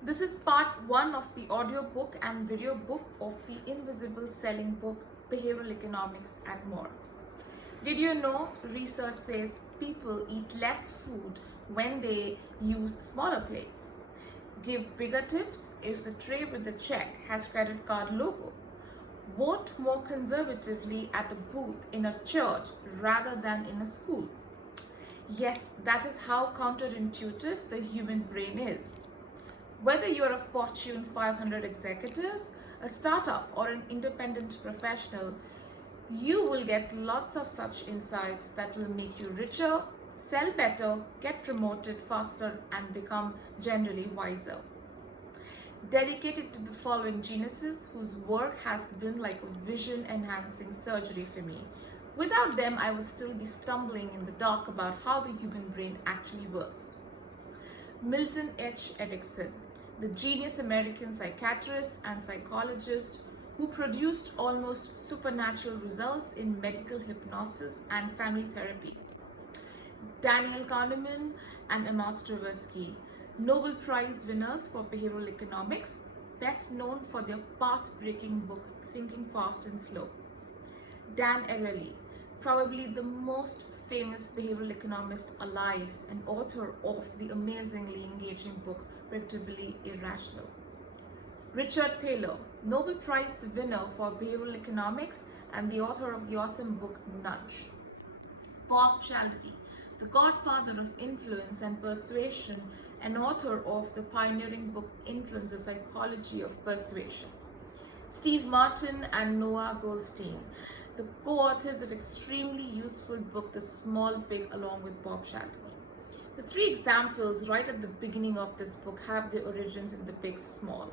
This is part one of the audio book and video book of the Invisible Selling book, Behavioral Economics and More. Did you know research says people eat less food when they use smaller plates? Give bigger tips if the tray with the check has credit card logo. Vote more conservatively at a booth in a church rather than in a school. Yes, that is how counterintuitive the human brain is. Whether you're a Fortune 500 executive, a startup, or an independent professional, you will get lots of such insights that will make you richer, sell better, get promoted faster, and become generally wiser. Dedicated to the following geniuses whose work has been like a vision enhancing surgery for me. Without them, I would still be stumbling in the dark about how the human brain actually works. Milton H. Erickson, the genius American psychiatrist and psychologist who produced almost supernatural results in medical hypnosis and family therapy. Daniel Kahneman and Emma Stravinsky, Nobel Prize winners for behavioral economics, best known for their path-breaking book Thinking Fast and Slow. Dan Ariely, probably the most famous behavioral economist alive and author of the amazingly engaging book Predictably Irrational. Richard Thaler, Nobel Prize winner for behavioral economics and the author of the awesome book Nudge. Bob Cialdini, the godfather of influence and persuasion and author of the pioneering book Influence: The Psychology of Persuasion. Steve Martin and Noah Goldstein, the co-authors of extremely useful book The Small Pig along with Bob Cialdini. The three examples right at the beginning of this book have their origins in the big small.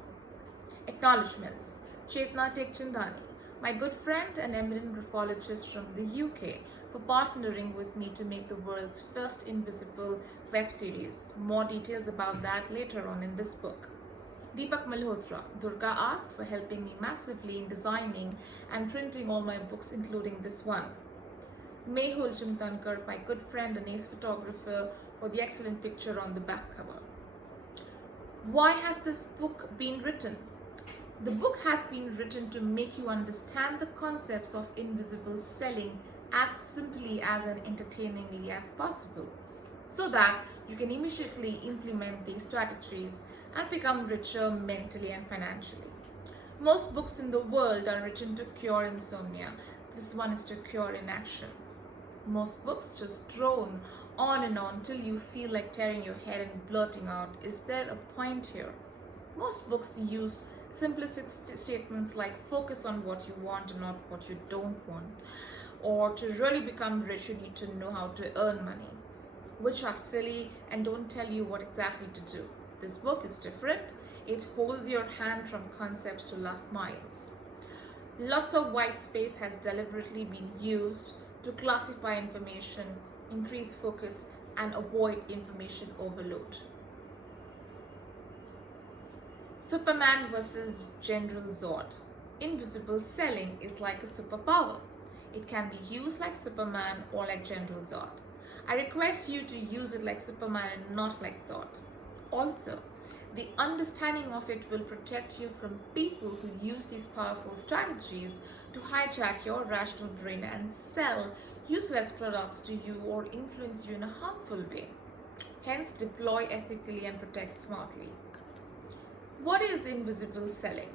Acknowledgements. Chetna Teckchandani, my good friend and eminent graphologist from the UK, for partnering with me to make the world's first invisible web series. More details about that later on in this book. Deepak Malhotra, Durga Arts, for helping me massively in designing and printing all my books, including this one. Mehul Chimtankar, my good friend and ace photographer, for the excellent picture on the back cover. Why has this book been written? The book has been written to make you understand the concepts of invisible selling as simply as and entertainingly as possible, so that you can immediately implement these strategies and become richer mentally and financially. Most books in the world are written to cure insomnia. This one is to cure inaction. Most books just drone on and on till you feel like tearing your head and blurting out, is there a point here? Most books use simplistic statements like focus on what you want and not what you don't want, or to really become rich you need to know how to earn money, which are silly and don't tell you what exactly to do. This book is different. It holds your hand from concepts to last miles. Lots of white space has deliberately been used to classify information, increase focus, and avoid information overload. Superman versus General Zod. Invisible selling is like a superpower. It can be used like Superman or like General Zod. I request you to use it like Superman and not like Zod. Also, the understanding of it will protect you from people who use these powerful strategies to hijack your rational brain and sell useless products to you or influence you in a harmful way. Hence, deploy ethically and protect smartly. What is invisible selling?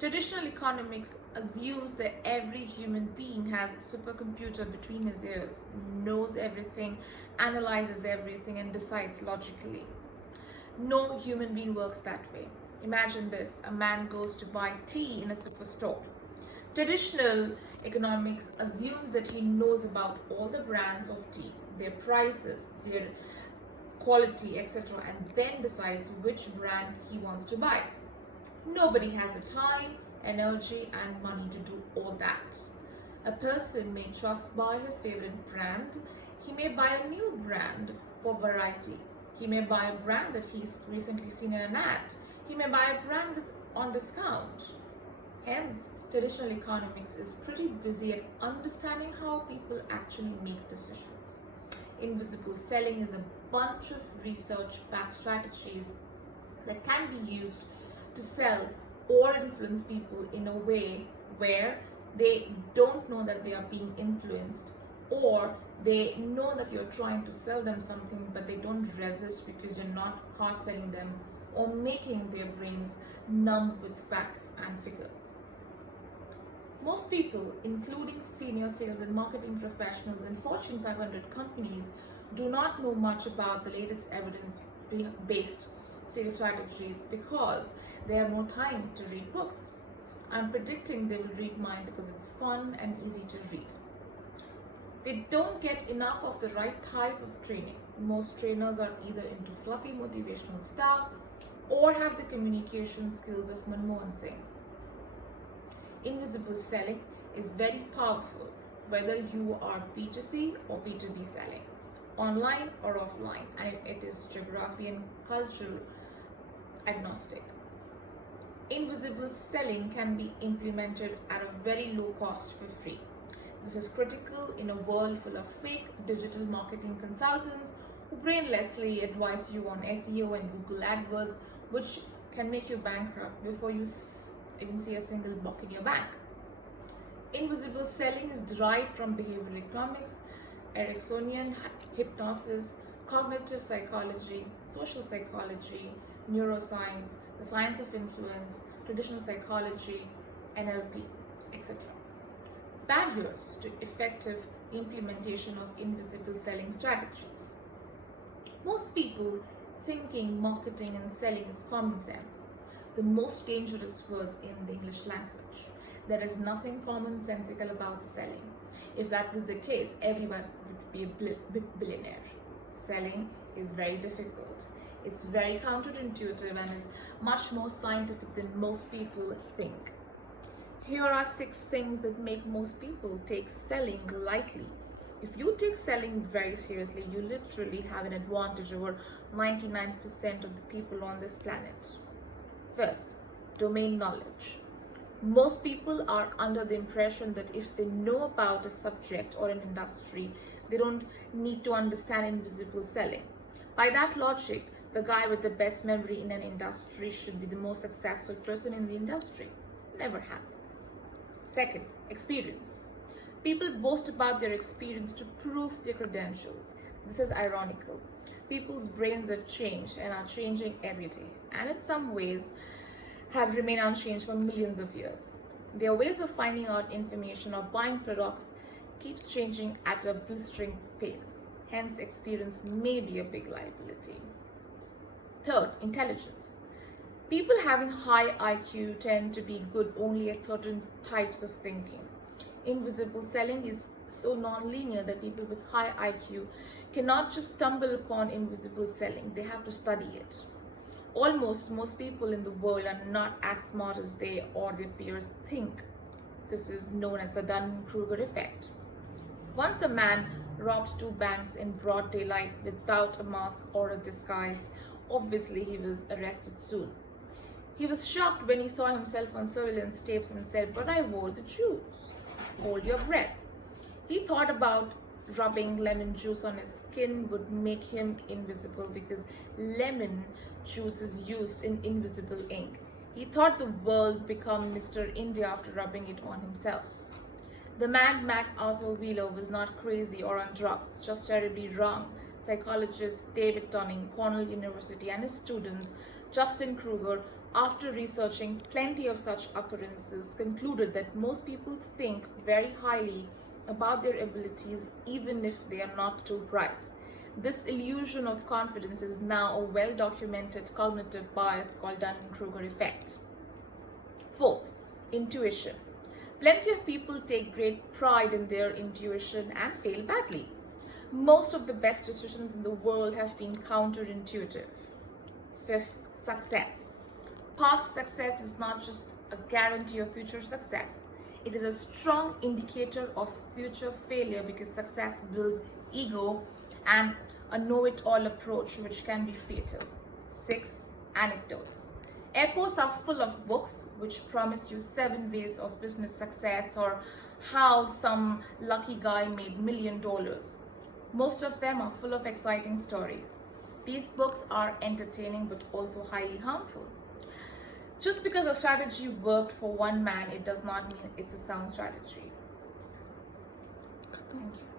Traditional economics assumes that every human being has a supercomputer between his ears, knows everything, analyzes everything, and decides logically. No human being works that way. Imagine this: a man goes to buy tea in a superstore. Traditional economics assumes that he knows about all the brands of tea, their prices, their quality, etc., and then decides which brand he wants to buy. Nobody has the time, energy, and money to do all that. A person may just buy his favorite brand. He may buy a new brand for variety. He may buy a brand that he's recently seen in an ad. He may buy a brand that's on discount. Hence, traditional economics is pretty busy at understanding how people actually make decisions. Invisible selling is a bunch of research-backed strategies that can be used to sell or influence people in a way where they don't know that they are being influenced, or they know that you're trying to sell them something but they don't resist because you're not hard selling them or making their brains numb with facts and figures. Most people, including senior sales and marketing professionals in Fortune 500 companies, do not know much about the latest evidence-based sales strategies because they have no time to read books. I'm predicting they will read mine because it's fun and easy to read. They don't get enough of the right type of training. Most trainers are either into fluffy motivational stuff or have the communication skills of Manmohan Singh. Invisible selling is very powerful, whether you are B2C or B2B selling, online or offline, and it is geography and culture agnostic. Invisible selling can be implemented at a very low cost for free. This is critical in a world full of fake digital marketing consultants who brainlessly advise you on SEO and Google AdWords, which can make you bankrupt before you even see a single buck in your bank. Invisible selling is derived from behavioral economics, Ericksonian hypnosis, cognitive psychology, social psychology, neuroscience, the science of influence, traditional psychology, NLP, etc. Barriers to effective implementation of invisible selling strategies. Most people thinking marketing and selling is common sense, the most dangerous words in the English language. There is nothing commonsensical about selling. If that was the case, everyone would be a billionaire. Selling is very difficult. It's very counterintuitive and is much more scientific than most people think. Here are 6 things that make most people take selling lightly. If you take selling very seriously, you literally have an advantage over 99% of the people on this planet. First, domain knowledge. Most people are under the impression that if they know about a subject or an industry, they don't need to understand invisible selling. By that logic, the guy with the best memory in an industry should be the most successful person in the industry. Never happens. Second, experience. People boast about their experience to prove their credentials. This is ironical. People's brains have changed and are changing every day, and in some ways have remained unchanged for millions of years. Their ways of finding out information or buying products keeps changing at a blistering pace. Hence, experience may be a big liability. Third, intelligence. People having high IQ tend to be good only at certain types of thinking. Invisible selling is so non-linear that people with high IQ cannot just stumble upon invisible selling. They have to study it. Almost most people in the world are not as smart as they or their peers think. This is known as the Dunning-Kruger effect. Once a man robbed 2 banks in broad daylight without a mask or a disguise. Obviously, he was arrested soon. He was shocked when he saw himself on surveillance tapes and said, "But I wore the shoes." Hold your breath. He thought about rubbing lemon juice on his skin would make him invisible because lemon juice is used in invisible ink. He thought the world become Mr. India after rubbing it on himself. The Mad Mac Arthur Wheeler was not crazy or on drugs, just terribly wrong. Psychologist David Dunning, Cornell University, and his students, Justin Kruger, after researching plenty of such occurrences, concluded that most people think very highly about their abilities even if they are not too bright. This illusion of confidence is now a well-documented cognitive bias called Dunning-Kruger effect. Fourth, intuition. Plenty of people take great pride in their intuition and fail badly. Most of the best decisions in the world have been counterintuitive. Fifth, success. Past success is not just a guarantee of future success. It is a strong indicator of future failure because success builds ego and a know-it-all approach which can be fatal. 6. Anecdotes. Airports are full of books which promise you 7 ways of business success or how some lucky guy made $1 million. Most of them are full of exciting stories. These books are entertaining but also highly harmful. Just because a strategy worked for one man, it does not mean it's a sound strategy. Thank you.